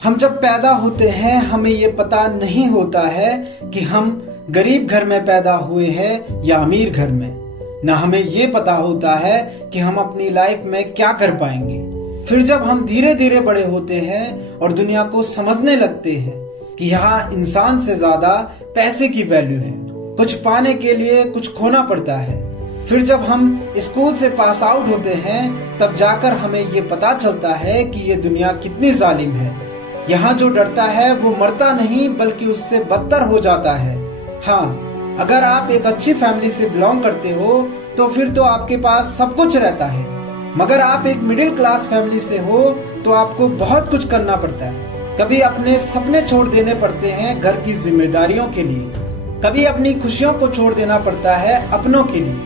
हम जब पैदा होते हैं हमें ये पता नहीं होता है कि हम गरीब घर में पैदा हुए हैं या अमीर घर में। ना हमें ये पता होता है कि हम अपनी लाइफ में क्या कर पाएंगे। फिर जब हम धीरे धीरे बड़े होते हैं और दुनिया को समझने लगते हैं कि यहाँ इंसान से ज्यादा पैसे की वैल्यू है। कुछ पाने के लिए कुछ खोना पड़ता है। फिर जब हम स्कूल से पास आउट होते हैं तब जाकर हमें ये पता चलता है कि ये दुनिया कितनी जालिम है। यहाँ जो डरता है वो मरता नहीं बल्कि उससे बदतर हो जाता है। हाँ, अगर आप एक अच्छी फैमिली से बिलोंग करते हो तो फिर तो आपके पास सब कुछ रहता है, मगर आप एक मिडिल क्लास फैमिली से हो तो आपको बहुत कुछ करना पड़ता है। कभी अपने सपने छोड़ देने पड़ते हैं घर की जिम्मेदारियों के लिए, कभी अपनी खुशियों को छोड़ देना पड़ता है अपनों के लिए।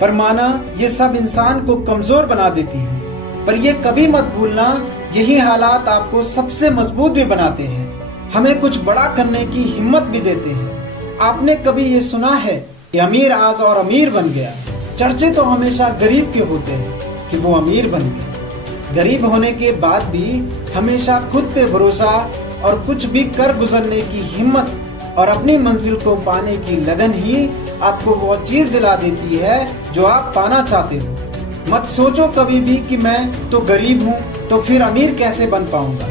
पर माना ये सब इंसान को कमजोर बना देती है, पर ये कभी मत भूलना यही हालात आपको सबसे मजबूत भी बनाते हैं, हमें कुछ बड़ा करने की हिम्मत भी देते हैं। आपने कभी ये सुना है कि अमीर आज और अमीर बन गया? चर्चे तो हमेशा गरीब के होते हैं कि वो अमीर बन गया। गरीब होने के बाद भी हमेशा खुद पे भरोसा और कुछ भी कर गुजरने की हिम्मत और अपनी मंजिल को पाने की लगन ही आपको वो चीज दिला देती है जो आप पाना चाहते हो। मत सोचो कभी भी कि मैं तो गरीब हूँ तो फिर अमीर कैसे बन पाऊंगा।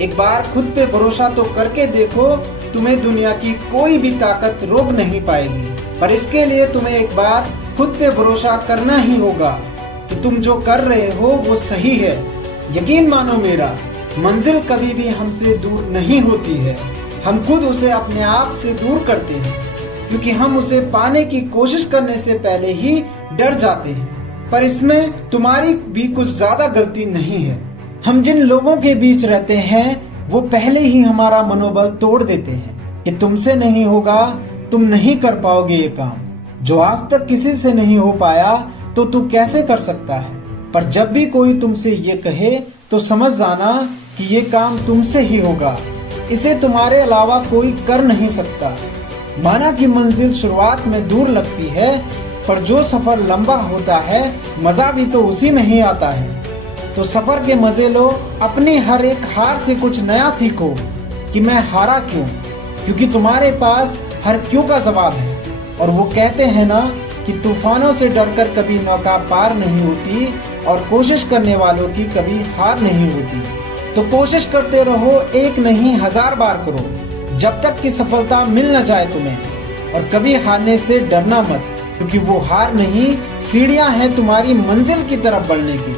एक बार खुद पे भरोसा तो करके देखो, तुम्हें दुनिया की कोई भी ताकत रोक नहीं पाएगी। पर इसके लिए तुम्हें एक बार खुद पे भरोसा करना ही होगा कि तुम जो कर रहे हो वो सही है। यकीन मानो मेरा, मंजिल कभी भी हमसे दूर नहीं होती है, हम खुद उसे अपने आप से दूर करते हैं, क्योंकि हम उसे पाने की कोशिश करने से पहले ही डर जाते हैं। पर इसमें तुम्हारी भी कुछ ज्यादा गलती नहीं है। हम जिन लोगों के बीच रहते हैं वो पहले ही हमारा मनोबल तोड़ देते हैं कि तुमसे नहीं होगा, तुम नहीं कर पाओगे ये काम। जो आज तक किसी से नहीं हो पाया तो तू कैसे कर सकता है। पर जब भी कोई तुमसे ये कहे तो समझ जाना कि ये काम तुमसे ही होगा, इसे तुम्हारे अलावा कोई कर नहीं सकता। माना कि मंजिल शुरुआत में दूर लगती है, पर जो सफर लंबा होता है मजा भी तो उसी में ही आता है। तो सफर के मजे लो, अपनी हर एक हार से कुछ नया सीखो कि मैं हारा क्यों, क्योंकि तुम्हारे पास हर क्यों का जवाब है। और वो कहते हैं ना कि तूफानों से डरकर कभी नौका पार नहीं होती और कोशिश करने वालों की कभी हार नहीं होती। तो कोशिश करते रहो, एक नहीं 1000 बार करो, जब तक कि सफलता मिल न जाए तुम्हें। और कभी हारने से डरना मत, क्योंकि वो हार नहीं, सीढ़ियां हैं तुम्हारी मंजिल की तरफ बढ़ने की।